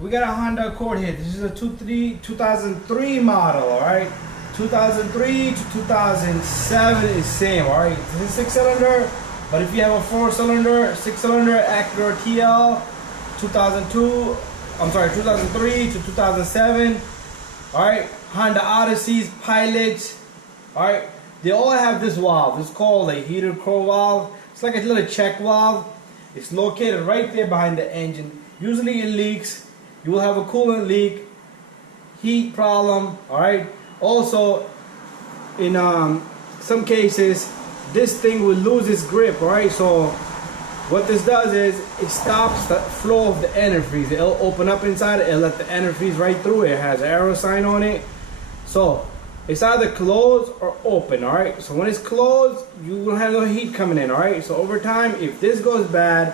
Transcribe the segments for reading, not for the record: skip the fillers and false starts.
we got a Honda Accord here. This is a 2003 model, all right? 2003 to 2007 is same, all right? This is 6-cylinder, but if you have a 4-cylinder, 6-cylinder Acura TL, 2003 to 2007, all right? Honda Odysseys, Pilots, all right? They all have this valve. It's called a heater core valve. It's like a little check valve. It's located right there behind the engine. Usually it leaks. You will have a coolant leak, heat problem, all right? Also, in some cases, this thing will lose its grip, all right? So what this does is it stops the flow of the antifreeze. It'll open up inside, it'll let the antifreeze right through it. It has an arrow sign on it. So it's either closed or open, all right? So when it's closed, you won't have no heat coming in, all right? So over time, if this goes bad,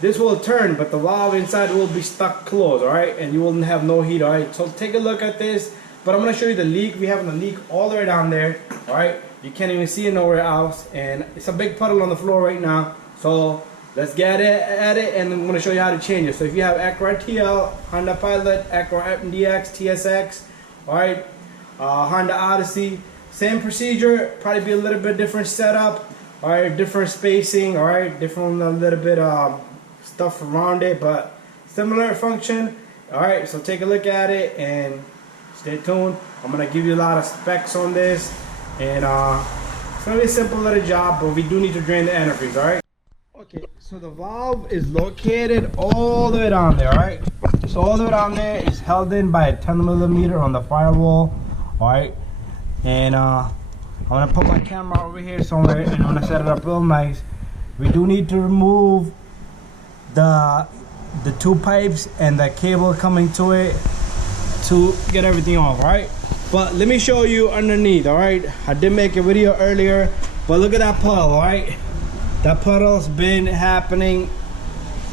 this will turn, but the valve inside will be stuck closed, all right? And you will have no heat, all right? So take a look at this, but I'm gonna show you the leak. We have a leak all the way down there, all right? You can't even see it nowhere else, and it's a big puddle on the floor right now. So let's get at it, and I'm gonna show you how to change it. So if you have Acura TL, Honda Pilot, Acura MDX, TSX, all right? Honda Odyssey, same procedure, probably be a little bit different setup, all right? Different spacing, all right? Different, a little bit stuff around it, but similar function. All right, so take a look at it and stay tuned. I'm gonna give you a lot of specs on this, and it's gonna be a simple little job, but we do need to drain the antifreeze. All right. Okay, so the valve is located all the way down there. All right, so all the way down there is held in by a 10mm on the firewall. All right, and I'm gonna put my camera over here somewhere, and I'm gonna set it up real nice. We do need to remove the two pipes and the cable coming to it to get everything off, right? But let me show you underneath, all right? I did make a video earlier, but look at that puddle, all right? That puddle's been happening,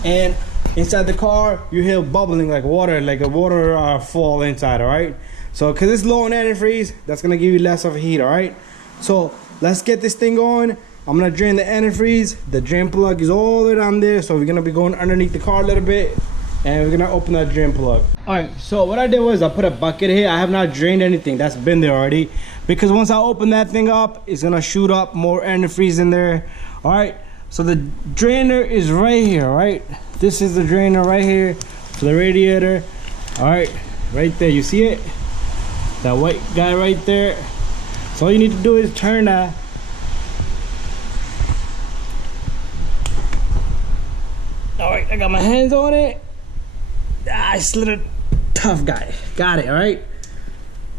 and inside the car you hear bubbling like water, like a water fall inside, all right? So because it's low on antifreeze, that's gonna give you less of a heat, all right? So let's get this thing going. I'm gonna drain the antifreeze. The drain plug is all the way down there, so we're gonna be going underneath the car a little bit, and we're gonna open that drain plug. All right, so what I did was I put a bucket here. I have not drained anything. That's been there already, because once I open that thing up, it's gonna shoot up more antifreeze in there. All right, so the drainer is right here, right? This is the drainer right here for the radiator. All right, right there, you see it? That white guy right there. So all you need to do is turn that. All right, I got my hands on it. It's a little tough guy. Got it, all right?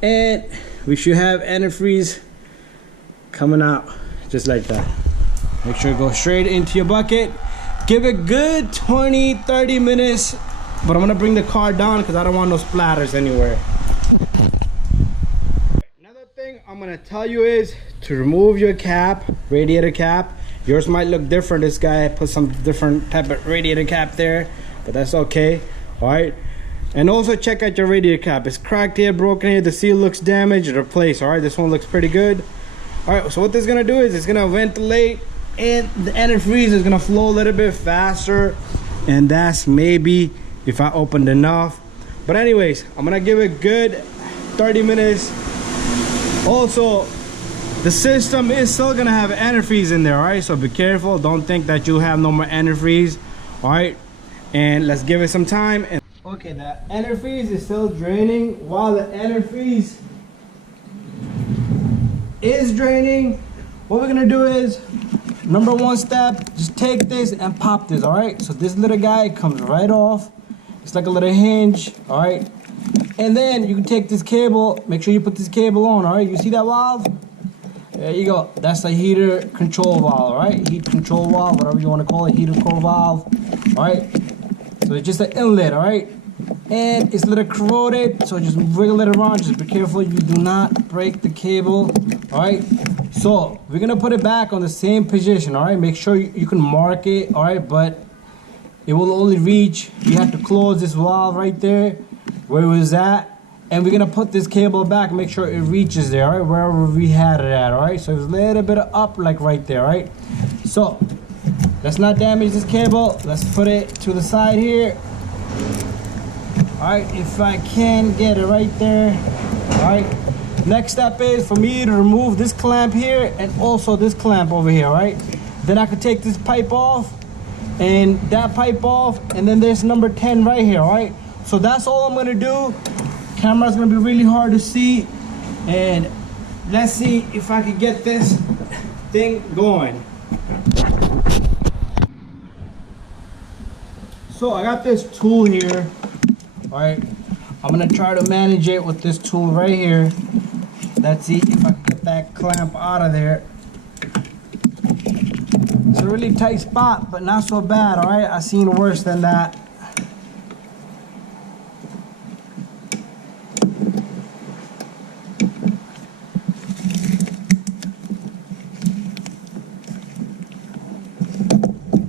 And we should have antifreeze coming out just like that. Make sure it goes straight into your bucket. Give it good 20-30 minutes, but I'm gonna bring the car down because I don't want no splatters anywhere. Another thing I'm gonna tell you is to remove your cap, radiator cap. Yours might look different. This guy put some different type of radiator cap there, but that's okay. All right, and also check out your radiator cap. It's cracked here, broken here, the seal looks damaged. Replace. All right, this one looks pretty good. All right, so what this is gonna do is it's gonna ventilate, and the antifreeze is gonna flow a little bit faster, and that's maybe if I opened enough. But anyways, I'm gonna give it good 30 minutes. Also, the system is still gonna have antifreeze in there, all right? So be careful. Don't think that you have no more antifreeze, all right? And let's give it some time. And okay, the antifreeze is still draining. While the antifreeze is draining, what we're gonna do is, number one step, just take this and pop this, all right? So this little guy comes right off. It's like a little hinge, all right? And then you can take this cable, make sure you put this cable on, all right? You see that valve? There you go. That's the heater control valve, right? Heat control valve, whatever you want to call it, heater core valve, all right? So it's just an inlet, all right? And it's a little corroded, so just wiggle it around. Just be careful you do not break the cable, all right? So we're gonna put it back on the same position, all right? Make sure you can mark it, all right? But it will only reach, you have to close this valve right there, where it was at. And we're gonna put this cable back, make sure it reaches there, all right, wherever we had it at, all right? So it's a little bit up, like right there, all right? So let's not damage this cable. Let's put it to the side here. Alright, if I can get it right there. Alright. Next step is for me to remove this clamp here and also this clamp over here, right? Then I could take this pipe off and that pipe off, and then there's number 10 right here, alright? So that's all I'm gonna do. Camera's gonna be really hard to see, and let's see if I can get this thing going. So I got this tool here, alright? I'm gonna try to manage it with this tool right here. Let's see if I can get that clamp out of there. It's a really tight spot, but not so bad, alright? I've seen worse than that.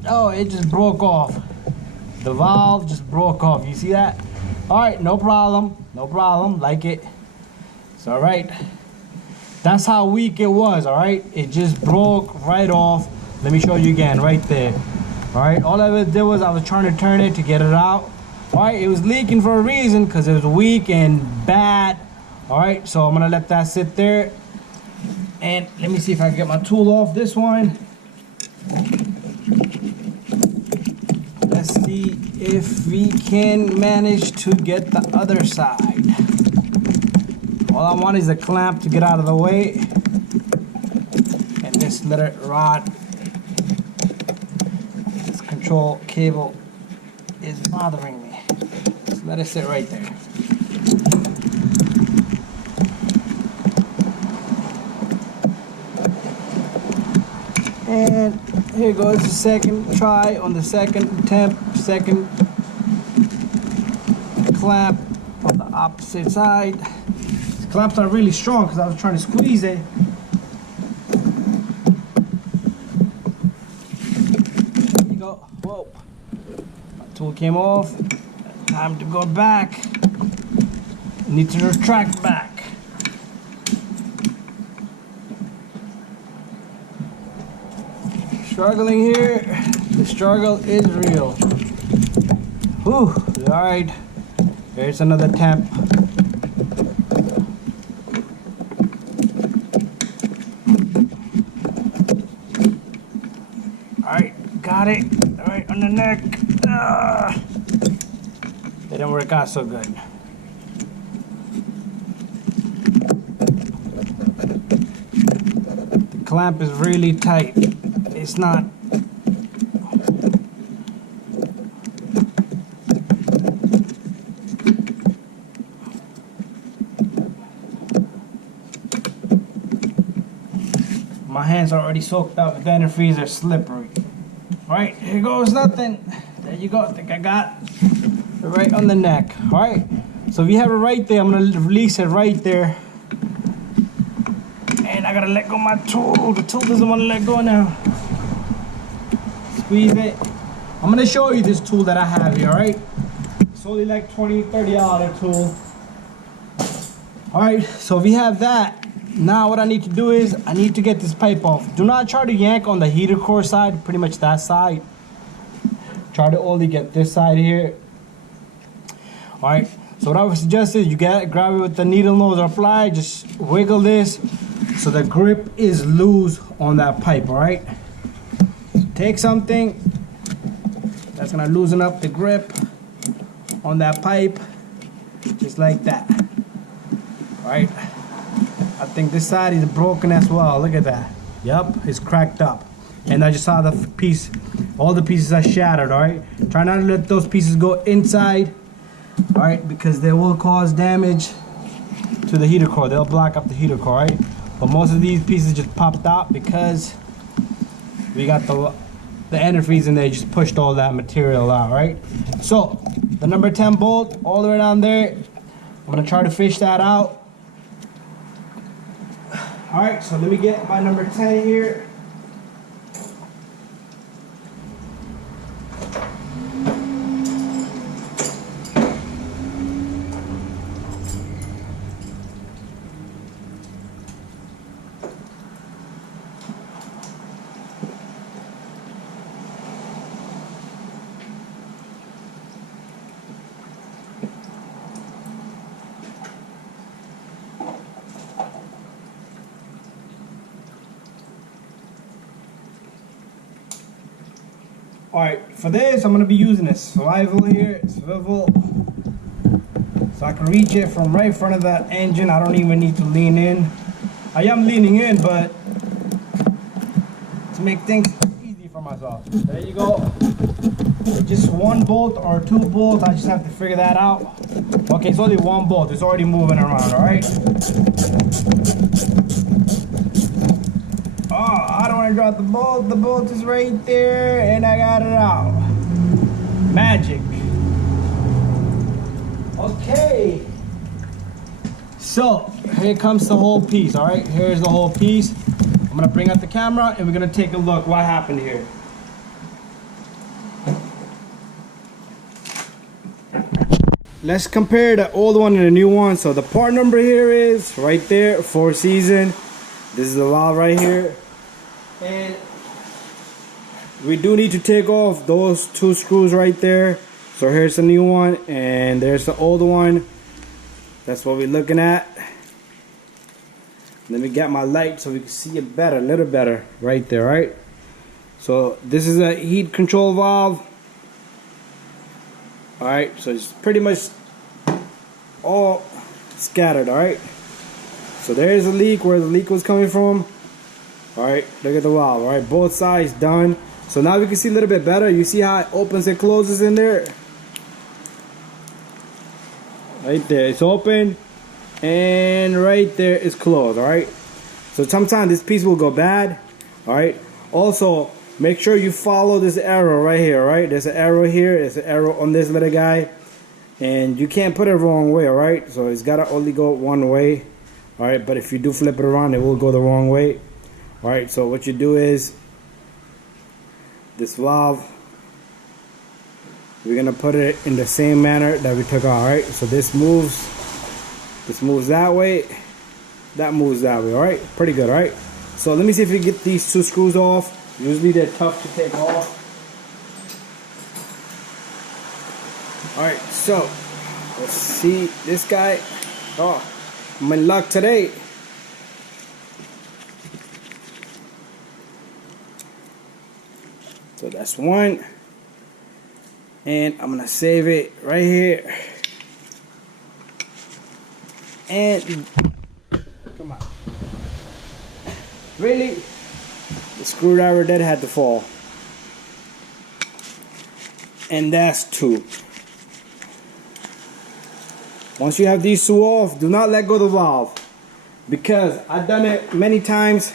Oh, it just broke off. The valve just broke off. You see that? Alright, no problem. No problem. Like it. It's alright. That's how weak it was, alright? It just broke right off. Let me show you again, right there. Alright, all I did was I was trying to turn it to get it out. Alright, it was leaking for a reason because it was weak and bad. Alright, so I'm gonna let that sit there. And let me see if I can get my tool off this one. Let's see if we can manage to get the other side. All I want is a clamp to get out of the way. And this little rod, this control cable is bothering me. Just let it sit right there. And here goes the second try on the second attempt, second clamp on the opposite side. This clamp's not really strong because I was trying to squeeze it. There you go. Whoa. My tool came off. Time to go back. Need to retract back. Struggling here. The struggle is real. Whew. Alright. Here's another attempt. Alright, got it. Alright, on the neck. They didn't work out so good. The clamp is really tight. It's not. My hands are already soaked up. The antifreeze are slippery. Alright, here goes nothing. There you go. I think I got it right on the neck. Alright, so if you have it right there, I'm going to release it right there. And I got to let go of my tool. The tool doesn't want to let go now. Squeeze it. I'm going to show you this tool that I have here, alright? It's only like $20-$30 tool. Alright, so if we have that, now what I need to do is I need to get this pipe off. Do not try to yank on the heater core side, pretty much that side. Try to only get this side here. Alright, so what I would suggest is you grab it with the needle nose or fly, just wiggle this so the grip is loose on that pipe, alright? Take something that's gonna loosen up the grip on that pipe, just like that. Alright, I think this side is broken as well. Look at that. Yep, it's cracked up. And I just saw the piece, all the pieces are shattered, alright? Try not to let those pieces go inside, alright, because they will cause damage to the heater core. They'll block up the heater core, right? But most of these pieces just popped out because we got the antifreeze in there, just pushed all that material out, right? So the number 10 bolt all the way down there, I'm gonna try to fish that out. All right, so let me get my number 10 here. Alright, for this I'm going to be using a swivel here, swivel, so I can reach it from right in front of that engine. I don't even need to lean in. I am leaning in, but to make things easy for myself. There you go. Just one bolt or two bolts, I just have to figure that out. Okay, it's only one bolt, it's already moving around, alright? Oh, I don't want to drop the bolt is right there, and I got it out. Magic. Okay. So, here comes the whole piece, alright? Here's the whole piece. I'm going to bring out the camera, and we're going to take a look what happened here. Let's compare the old one and the new one. So the part number here is right there, 4 season. This is the valve right here. And we do need to take off those 2 screws right there. So here's the new one and there's the old one. That's what we're looking at. Let me get my light so we can see it better, a little better right there, right? So this is a heat control valve. Alright, so it's pretty much all scattered, alright? So there's a leak where the leak was coming from. Alright, look at the valve, alright? Both sides done. So now we can see a little bit better. You see how it opens and closes in there? Right there, it's open. And right there is closed, alright? So sometimes this piece will go bad, alright? Also, make sure you follow this arrow right here, right? There's an arrow here, there's an arrow on this little guy. And you can't put it the wrong way, alright? So it's gotta only go one way. Alright, but if you do flip it around, it will go the wrong way. Alright, so what you do is, this valve, we're gonna put it in the same manner that we took out, alright? So this moves that way, that moves that way, alright? Pretty good, alright? So let me see if we get these 2 screws off. Usually they're tough to take off. Alright, so let's see this guy. Oh, I'm in luck today. So that's one. And I'm gonna save it right here. And come on. Really? The screwdriver that had to fall. And that's 2. Once you have these 2 off, do not let go of the valve. Because I've done it many times.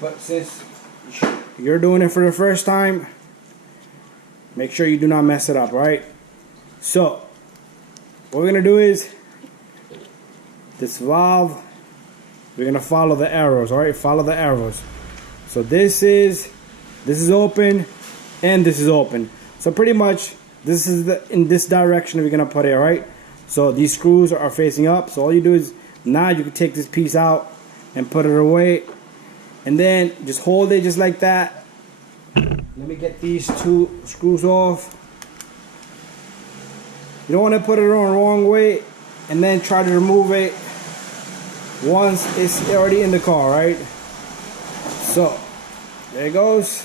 But since you're doing it for the first time, make sure you do not mess it up, right? So, what we're going to do is, this valve, we're going to follow the arrows, alright? Follow the arrows. So this is open, and this is open. So pretty much, this is in this direction we're going to put it, right? So these screws are facing up. So all you do is, now you can take this piece out and put it away. And then just hold it just like that. Let me get these 2 screws off. You don't want to put it on the wrong way and then try to remove it once it's already in the car, right? So there it goes.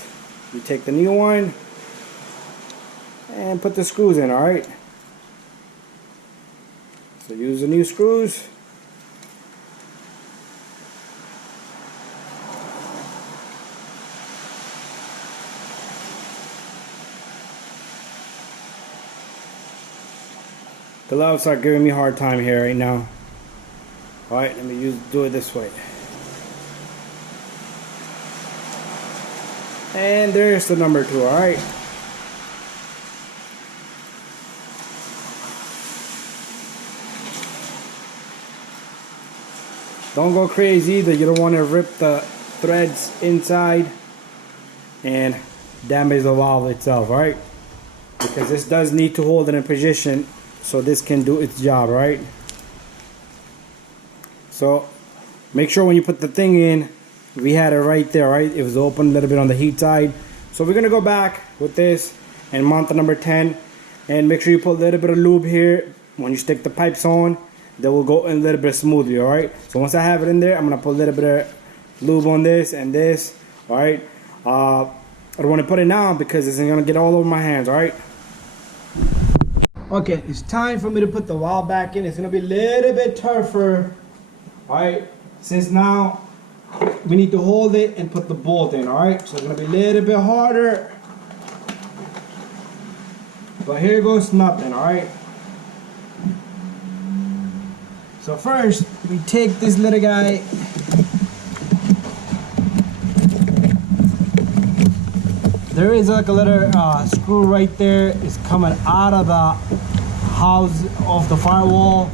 You take the new one and put the screws in, alright? So use the new screws. The gloves are giving me a hard time here right now. Alright, let me do it this way. And there's the number 2, alright? Don't go crazy that you don't want to rip the threads inside and damage the valve itself, alright? Because this does need to hold it in position so this can do its job, right? So make sure when you put the thing in, we had it right there, right? It was open a little bit on the heat side. So we're gonna go back with this and mount the number 10, and make sure you put a little bit of lube here. When you stick the pipes on, they will go in a little bit smoothly, all right? So once I have it in there, I'm gonna put a little bit of lube on this and this, all right? I don't want to put it now because it's gonna get all over my hands, all right? Okay, it's time for me to put the valve back in. It's gonna be a little bit tougher, all right? Since now we need to hold it and put the bolt in, all right? So it's gonna be a little bit harder. But here goes nothing, all right? So first, we take this little guy. There is like a little screw right there. It's coming out of the house of the firewall,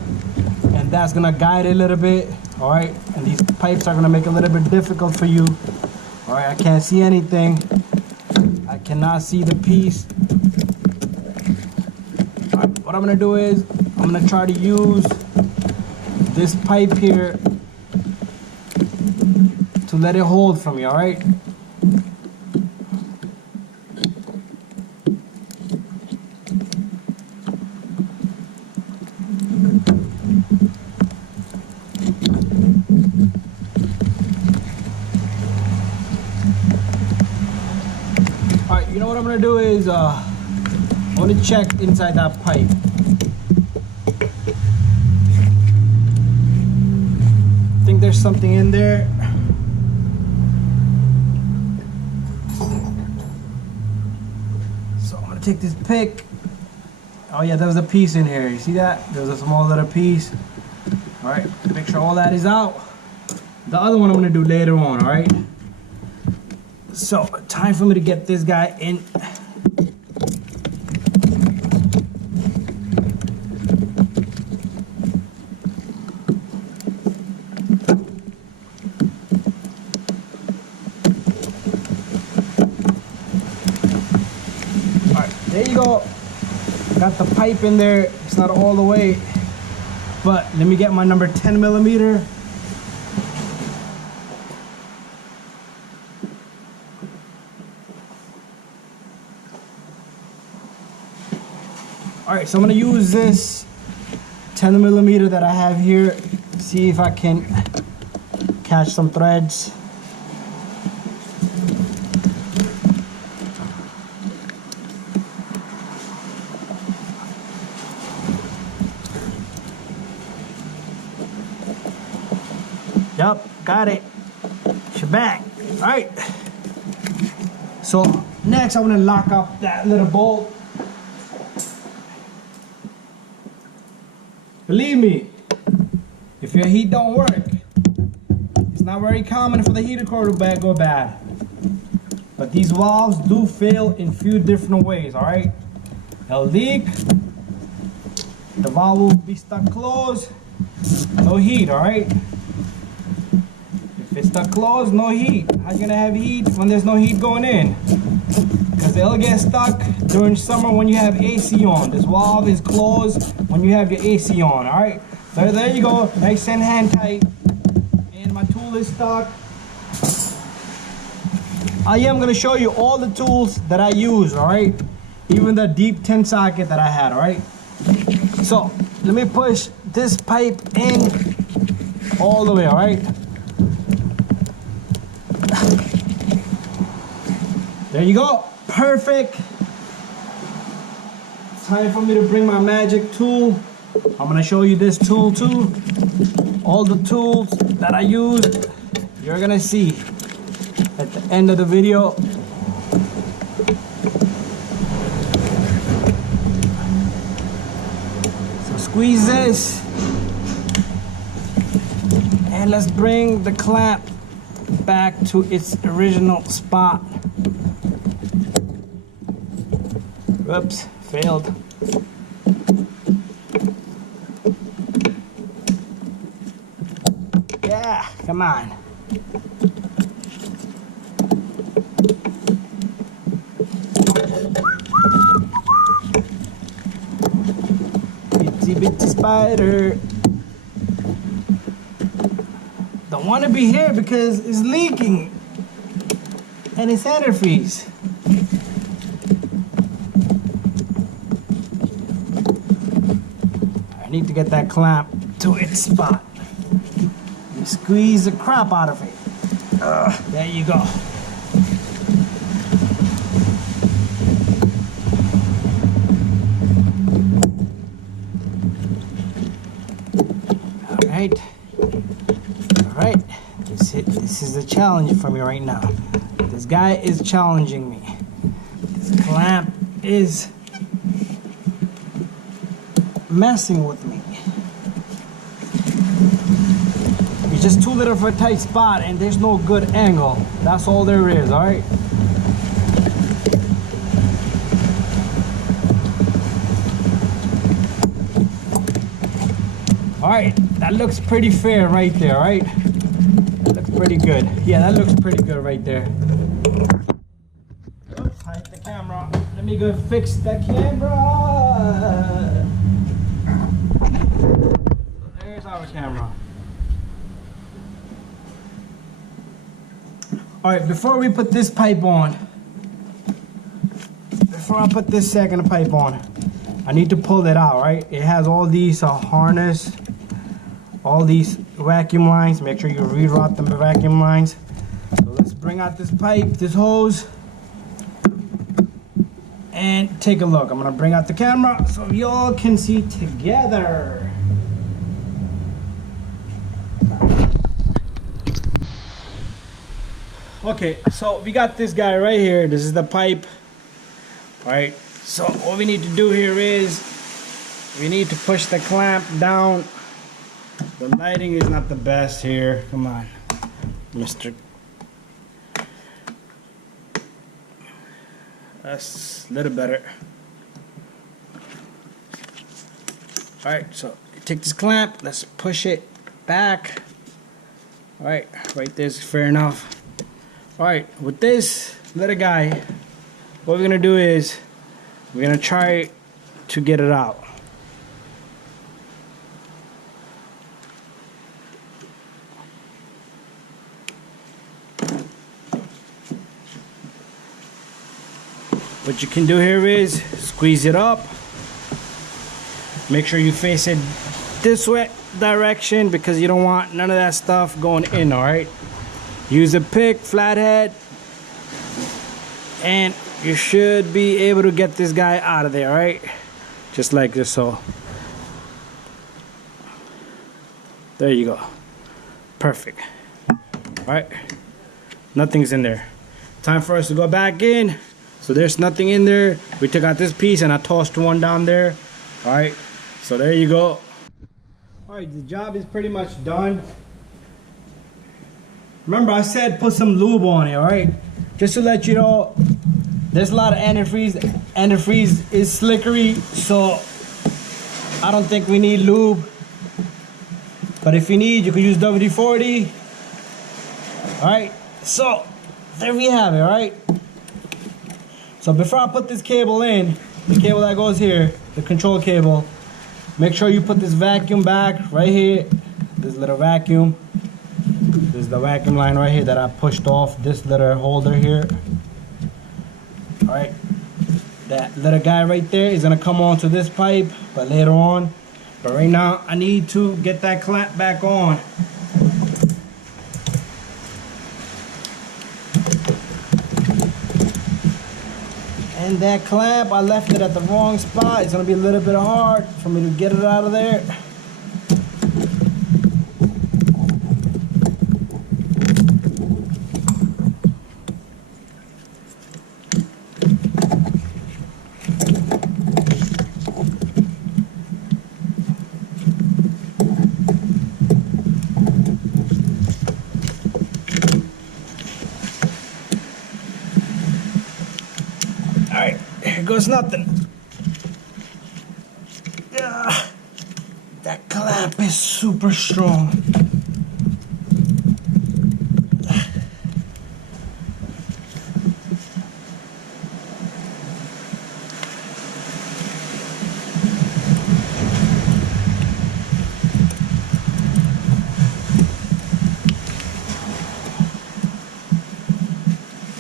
and that's gonna guide it a little bit. All right, and these pipes are gonna make it a little bit difficult for you. All right, I can't see anything. I cannot see the piece. All right, what I'm gonna do is I'm gonna try to use this pipe here to let it hold for me. All right. Alright, you know what I'm gonna do is I want to check inside that pipe. I think there's something in there. So I'm gonna take this pick. Oh yeah, there was a piece in here. You see that? There's a small little piece. Alright, make sure all that is out. The other one I'm gonna do later on, alright? So, time for me to get this guy in. Alright, there you go. Got the pipe in there. It's not all the way, but let me get my number 10 millimeter. Alright, so I'm going to use this 10 millimeter that I have here, see if I can catch some threads. Yup, got it. Shebang. Alright. So next I'm going to lock up that little bolt. Believe me, if your heat don't work, it's not very common for the heater core to go bad. But these valves do fail in few different ways, alright? They'll leak, the valve will be stuck closed, no heat, alright? If it's stuck closed, no heat. How you gonna have heat when there's no heat going in? Because they'll get stuck during summer when you have AC on. This valve is closed when you have your AC on, alright? So there you go, nice and hand tight. And my tool is stuck. I am going to show you all the tools that I use, alright? Even the deep tin socket that I had, alright? So, let me push this pipe in all the way, alright? There you go, perfect. Time for me to bring my magic tool. I'm gonna show you this tool too. All the tools that I use, you're gonna see at the end of the video. So squeeze this, and let's bring the clamp back to its original spot. Whoops, failed. Yeah, come on. Itsy bitsy spider. Don't want to be here because it's leaking and it's antifreeze. I need to get that clamp to its spot. And squeeze the crap out of it. There you go. right? All right. This is the challenge for me right now. This guy is challenging me. This clamp is messing with me. It's just too little for a tight spot and there's no good angle. That's all there is, all right? All right, that looks pretty fair right there, right? That looks pretty good. Yeah, that looks pretty good right there. Oops, I hit the camera. Let me go fix the camera. There's our camera. All right, before we put this pipe on, before I put this second pipe on, I need to pull it out, right? It has all these harness, all these vacuum lines. Make sure you reroute them vacuum lines. So let's bring out this pipe, this hose, and take a look. I'm gonna bring out the camera so y'all can see together. Okay, so we got this guy right here. This is the pipe. All right, so what we need to do here is we need to push the clamp down. The lighting is not the best here. Come on, Mr. That's a little better. All right, so take this clamp, let's push it back. All right there's fair enough. All right, with this little guy, what we're gonna do is we're gonna try to get it out. What you can do here is squeeze it up. Make sure you face it this way direction because you don't want none of that stuff going in, all right? Use a pick, flathead, and you should be able to get this guy out of there, all right? Just like this, so. There you go. Perfect. All right, nothing's in there. Time for us to go back in. So there's nothing in there. We took out this piece and I tossed one down there. All right, so there you go. All right, the job is pretty much done. Remember I said put some lube on it, all right? Just to let you know, there's a lot of antifreeze. Antifreeze is slickery, so I don't think we need lube. But if you need, you can use WD-40. All right, so there we have it, all right? So before I put this cable in, the cable that goes here, the control cable, make sure you put this vacuum back right here. This little vacuum. This is the vacuum line right here that I pushed off this little holder here. All right. That little guy right there is gonna come onto this pipe, but later on. But right now, I need to get that clamp back on. And that clamp, I left it at the wrong spot. It's gonna be a little bit hard for me to get it out of there. Alright, here goes nothing. That clamp is super strong.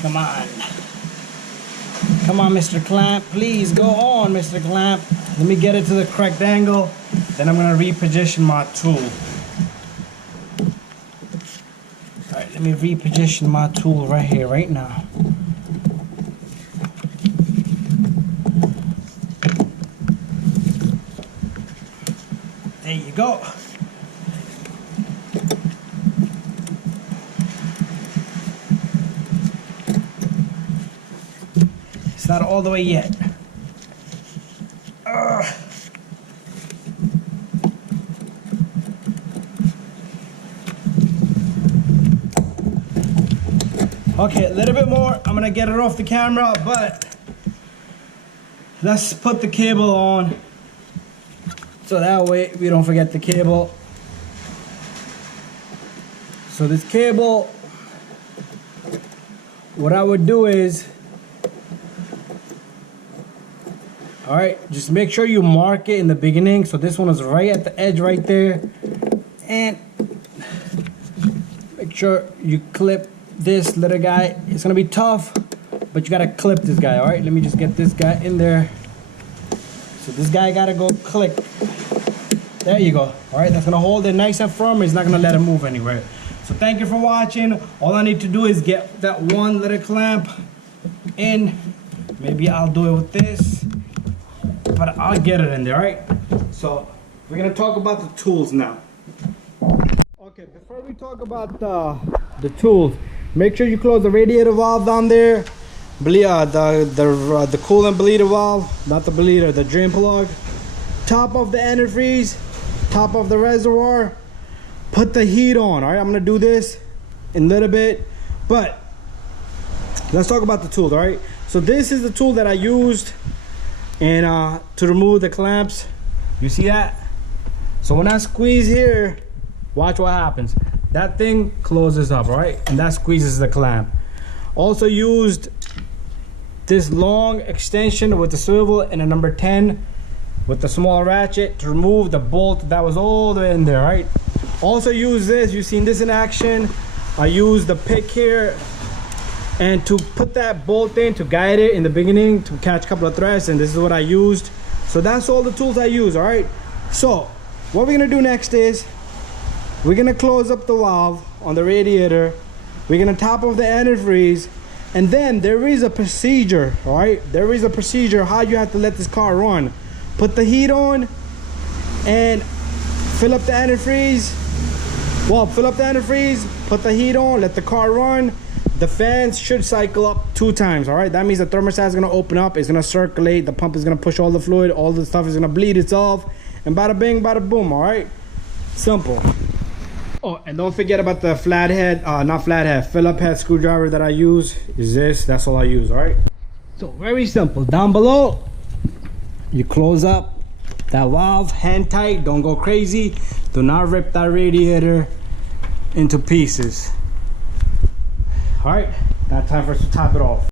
Come on. Come on, Mr. Clamp. Please go on, Mr. Clamp. Let me get it to the correct angle. Then I'm going to reposition my tool. Alright, let me reposition my tool right here, right now. There you go. not all the way yet. Okay, a little bit more. I'm gonna get it off the camera, but let's put the cable on so that way we don't forget the cable. So this cable, what I would do is, all right, just make sure you mark it in the beginning. So this one is right at the edge right there, and make sure you clip this little guy. It's gonna be tough, but you gotta clip this guy. All right, let me just get this guy in there. So this guy gotta go click. There you go. All right, that's gonna hold it nice and firm. It's not gonna let it move anywhere. So thank you for watching. All I need to do is get that one little clamp in. Maybe I'll do it with this, but I'll get it in there. All right, so we're gonna talk about the tools now. Okay, before we talk about the tools, make sure you close the radiator valve down there, the coolant bleeder valve, not the bleeder, the drain plug, top of the antifreeze, top of the reservoir. Put the heat on. All right, I'm gonna do this in a little bit, but let's talk about the tools. All right, so this is the tool that I used and to remove the clamps. You see that? So when I squeeze here, watch what happens. That thing closes up, all right? And that squeezes the clamp. Also used this long extension with the swivel and a number 10 with the small ratchet to remove the bolt that was all the way in there, right? Also use this, you've seen this in action. I used the pick here and to put that bolt in, to guide it in the beginning, to catch a couple of threads, and this is what I used. So that's all the tools I use, all right? So what we're gonna do next is we're gonna close up the valve on the radiator. We're gonna top off the antifreeze, and then there is a procedure, all right? There is a procedure how you have to let this car run. Put the heat on and fill up the antifreeze. Well, fill up the antifreeze, put the heat on, let the car run. The fans should cycle up 2 times, all right? That means the thermostat is gonna open up, it's gonna circulate, the pump is gonna push all the fluid, all the stuff is gonna bleed itself, and bada bing, bada boom, all right? Simple. Oh, and don't forget about the flathead, not flathead, Phillips head screwdriver that I use is this. That's all I use, all right? So very simple. Down below, you close up that valve, hand tight, don't go crazy. Do not rip that radiator into pieces. All right, now time for us to top it off.